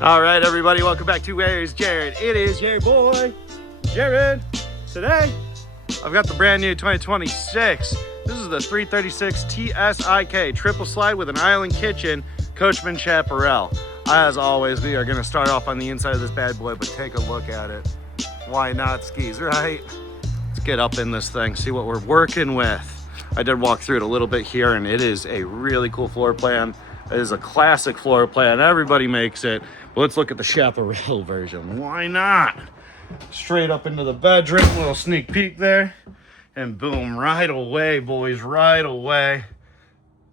All right, everybody, welcome back to Where's Jared? It is your boy, Jared. Today, I've got the brand new 2026. This is the 336 TSIK triple slide with an island kitchen, Coachmen Chaparral. As always, we are going to start off on the inside of this bad boy, but take a look at it. Why not skis, right? Let's get up in this thing, see what we're working with. I did walk through it a little bit here, and it is a really cool floor plan. It is a classic floor plan. Everybody makes it. But let's look at the Chaparral version. Why not? Straight up into the bedroom, little sneak peek there. And boom, right away, boys, right away.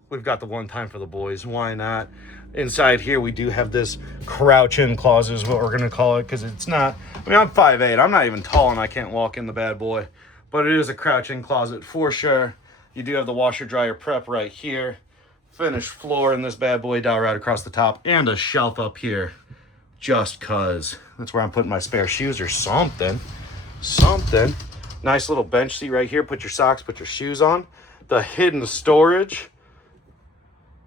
We've got the one time for the boys. Why not? Inside here, we do have this crouch-in closet is what we're going to call it, because it's not, I mean, I'm 5'8". I'm not even tall, and I can't walk in the bad boy. But it is a crouch-in closet for sure. You do have the washer-dryer prep right here. Finished floor in this bad boy, dowel right across the top, and a shelf up here. Just cause. That's where I'm putting my spare shoes or something. Nice little bench seat right here. Put your socks, put your shoes on. The hidden storage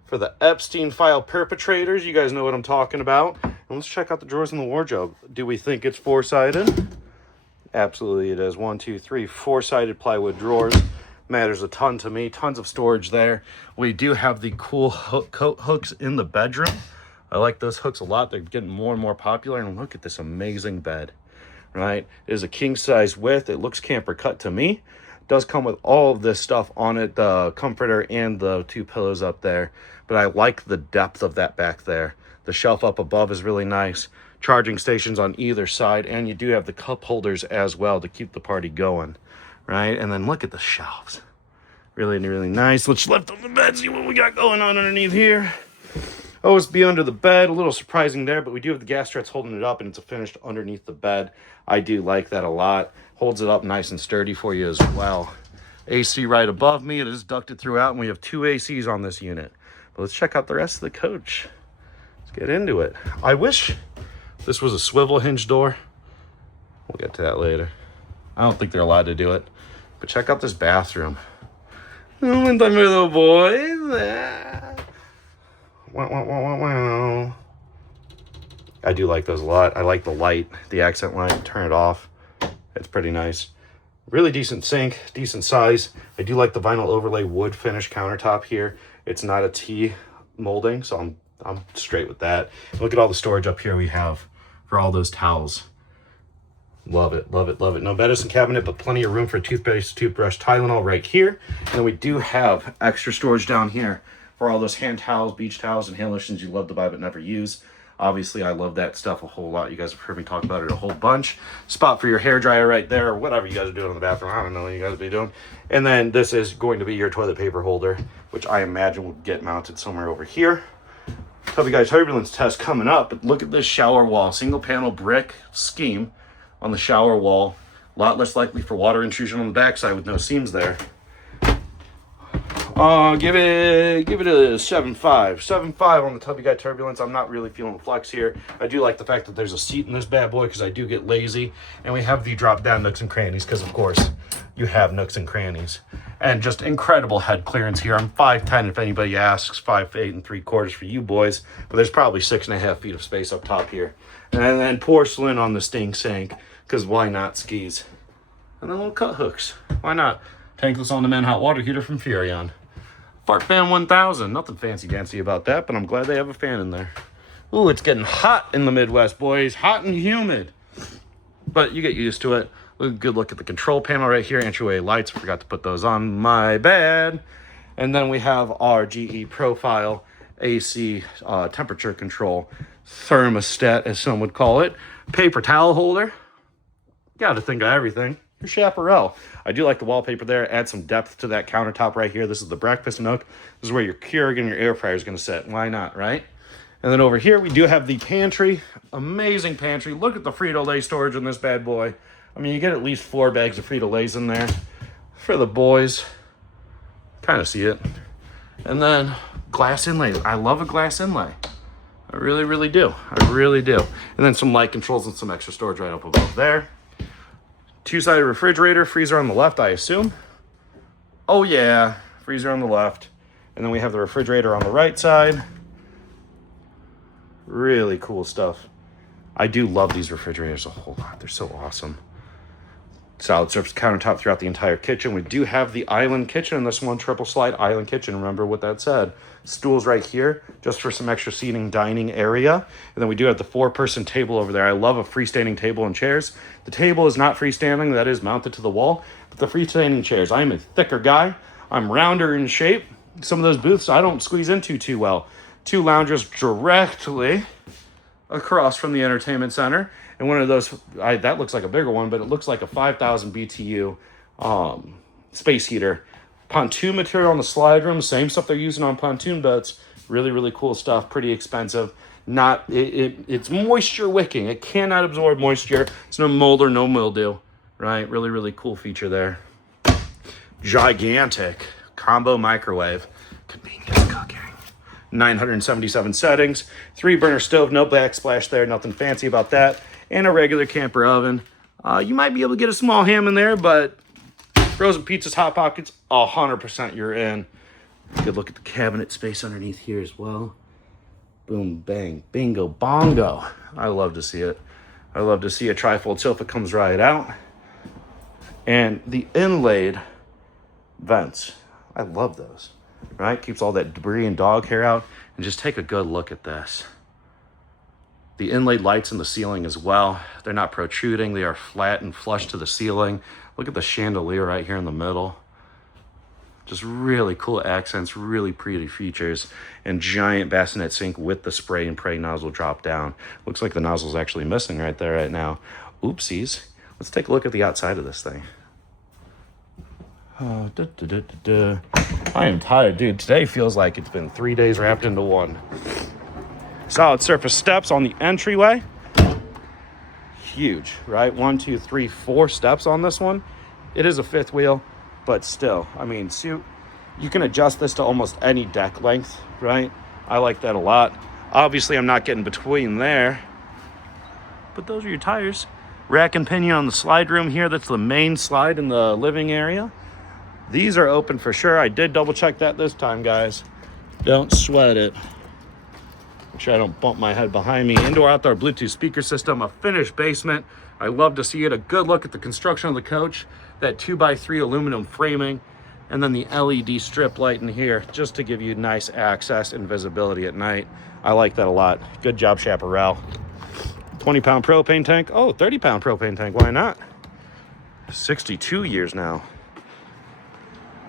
for the Epstein file perpetrators. You guys know what I'm talking about. And let's check out the drawers in the wardrobe. Do we think it's four-sided? Absolutely it is. 1, 2, 3, four-sided plywood drawers. Matters a ton to me. Tons of storage there. We do have the cool coat hooks in the bedroom. I like those hooks a lot. They're getting more and more popular. And look at this amazing bed, right? It is a king size width. It looks camper cut to me. It does come with all of this stuff on it, the comforter and the 2 pillows up there. But I like the depth of that back there. The shelf up above is really nice. Charging stations on either side. And you do have the cup holders as well to keep the party going, right? And then look at the shelves. Really, really nice. Let's lift up the bed, see what we got going on underneath here. OSB under the bed, a little surprising there, but we do have the gas struts holding it up, and it's finished underneath the bed. I do like that a lot. Holds it up nice and sturdy for you as well. AC right above me. It is ducted throughout, and we have 2 ACs on this unit. But let's check out the rest of the coach. Let's get into it. I wish this was a swivel hinge door. We'll get to that later. I don't think they're allowed to do it. But check out this bathroom. With the little boys. Wow. I do like those a lot. I like the light, the accent light. Turn it off. It's pretty nice. Really decent sink, decent size. I do like the vinyl overlay wood finish countertop here. It's not a T molding, so I'm straight with that. Look at all the storage up here we have for all those towels. Love it, love it, love it. No medicine cabinet, but plenty of room for toothpaste, toothbrush, Tylenol right here. And then we do have extra storage down here for all those hand towels, beach towels, and hand lotions you love to buy but never use. Obviously, I love that stuff a whole lot. You guys have heard me talk about it a whole bunch. Spot for your hair dryer right there, or whatever you guys are doing in the bathroom. I don't know what you guys will be doing. And then this is going to be your toilet paper holder, which I imagine will get mounted somewhere over here. Tubby Guy turbulence test coming up, but look at this shower wall. Single panel brick scheme on the shower wall. A lot less likely for water intrusion on the backside with no seams there. Give it a 7.5. 7.5 on the Tubby Guy Turbulence. I'm not really feeling the flex here. I do like the fact that there's a seat in this bad boy because I do get lazy. And we have the drop down nooks and crannies because, of course, you have nooks and crannies. And just incredible head clearance here. I'm 5'10", if anybody asks. 5'8 3/4 for you boys. But there's probably 6.5 feet of space up top here. And then porcelain on the stink sink because why not skis? And then little cut hooks. Why not? Tankless on demand hot water heater from Furion. Fart Fan 1000. Nothing fancy-dancy about that, but I'm glad they have a fan in there. Ooh, it's getting hot in the Midwest, boys. Hot and humid. But you get used to it. Good look at the control panel right here. Entryway lights. I forgot to put those on. My bad. And then we have our GE Profile AC temperature control thermostat, as some would call it. Paper towel holder. Got to think of everything. Your Chaparral. I do like the wallpaper there. Add some depth to that countertop right here. This is the breakfast nook. This is where your Keurig and your air fryer is going to sit. Why not, right? And then over here, we do have the pantry. Amazing pantry. Look at the Frito-Lay storage in this bad boy. I mean, you get at least 4 bags of Frito-Lays in there for the boys. Kind of see it. And then glass inlay. I love a glass inlay. I really, really do. I really do. And then some light controls and some extra storage right up above there. 2-sided refrigerator, freezer on the left, I assume. Oh yeah, freezer on the left. And then we have the refrigerator on the right side. Really cool stuff. I do love these refrigerators a whole lot. They're so awesome. Solid surface countertop throughout the entire kitchen. We do have the island kitchen in this one, triple slide island kitchen. Remember what that said. Stools right here, just for some extra seating dining area. And then we do have the 4-person table over there. I love a freestanding table and chairs. The table is not freestanding, that is mounted to the wall. But the freestanding chairs, I am a thicker guy. I'm rounder in shape. Some of those booths I don't squeeze into too well. 2 loungers directly across from the entertainment center. And one of those, that looks like a bigger one, but it looks like a 5,000 BTU space heater. Pontoon material on the slide room, same stuff they're using on pontoon boats. Really, really cool stuff, pretty expensive. It's moisture wicking. It cannot absorb moisture. It's no mold or no mildew, right? Really, really cool feature there. Gigantic combo microwave. Convenience cooking. 977 settings, 3-burner stove, no backsplash there, nothing fancy about that, and a regular camper oven. You might be able to get a small ham in there, but frozen pizzas, Hot Pockets, 100% you're in. Good look at the cabinet space underneath here as well. Boom, bang, bingo, bongo. I love to see it. I love to see a trifold sofa comes right out. And the inlaid vents, I love those. Right? Keeps all that debris and dog hair out. And just take a good look at this. The inlaid lights in the ceiling as well. They're not protruding. They are flat and flush to the ceiling. Look at the chandelier right here in the middle. Just really cool accents, really pretty features. And giant bassinet sink with the spray and pray nozzle drop down. Looks like the nozzle's actually missing right there right now. Oopsies. Let's take a look at the outside of this thing. I am tired, dude. Today feels like it's been 3 days wrapped into one. Solid surface steps on the entryway. Huge, right? 1, 2, 3, 4 steps on this one. It is a 5th wheel, but still, I mean, you can adjust this to almost any deck length, right? I like that a lot. Obviously, I'm not getting between there, but those are your tires. Rack and pinion on the slide room here. That's the main slide in the living area. These are open for sure. I did double check that this time, guys. Don't sweat it. Make sure I don't bump my head behind me. Indoor-outdoor Bluetooth speaker system, a finished basement. I love to see it. A good look at the construction of the coach. That 2x3 aluminum framing. And then the LED strip light in here just to give you nice access and visibility at night. I like that a lot. Good job, Chaparral. 20-pound propane tank. Oh, 30-pound propane tank. Why not? 62 years now.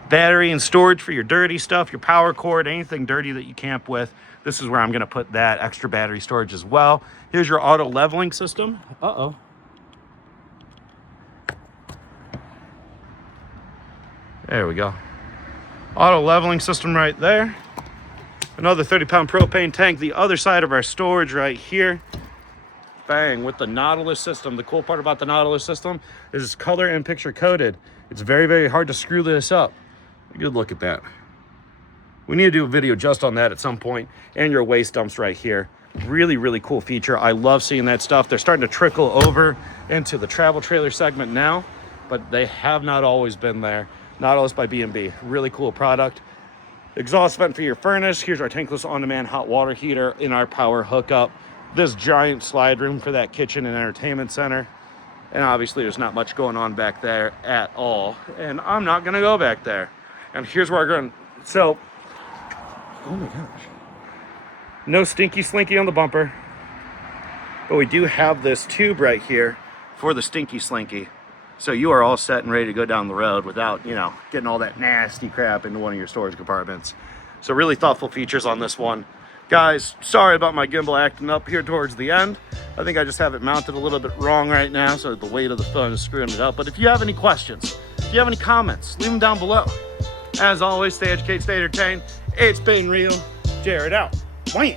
Battery and storage for your dirty stuff, your power cord, anything dirty that you camp with. This is where I'm going to put that extra battery storage as well. Here's your auto leveling system. Uh-oh. There we go. Auto leveling system right there. Another 30-pound propane tank. The other side of our storage right here. Bang, with the Nautilus system. The cool part about the Nautilus system is it's color and picture coded. It's very, very hard to screw this up. A good look at that. We need to do a video just on that at some point. And your waste dumps right here. Really, really cool feature. I love seeing that stuff. They're starting to trickle over into the travel trailer segment now, but they have not always been there. Nautilus by B&B. Really cool product. Exhaust vent for your furnace. Here's our tankless on-demand hot water heater in our power hookup. This giant slide room for that kitchen and entertainment center. And obviously there's not much going on back there at all. And I'm not gonna go back there. And here's where we're going. So, oh my gosh. No stinky slinky on the bumper. But we do have this tube right here for the stinky slinky. So you are all set and ready to go down the road without, getting all that nasty crap into one of your storage compartments. So really thoughtful features on this one. Guys, sorry about my gimbal acting up here towards the end. I think I just have it mounted a little bit wrong right now, so the weight of the phone is screwing it up. But if you have any questions, if you have any comments, leave them down below. As always, stay educated, stay entertained. It's been real. Jared out. Wham!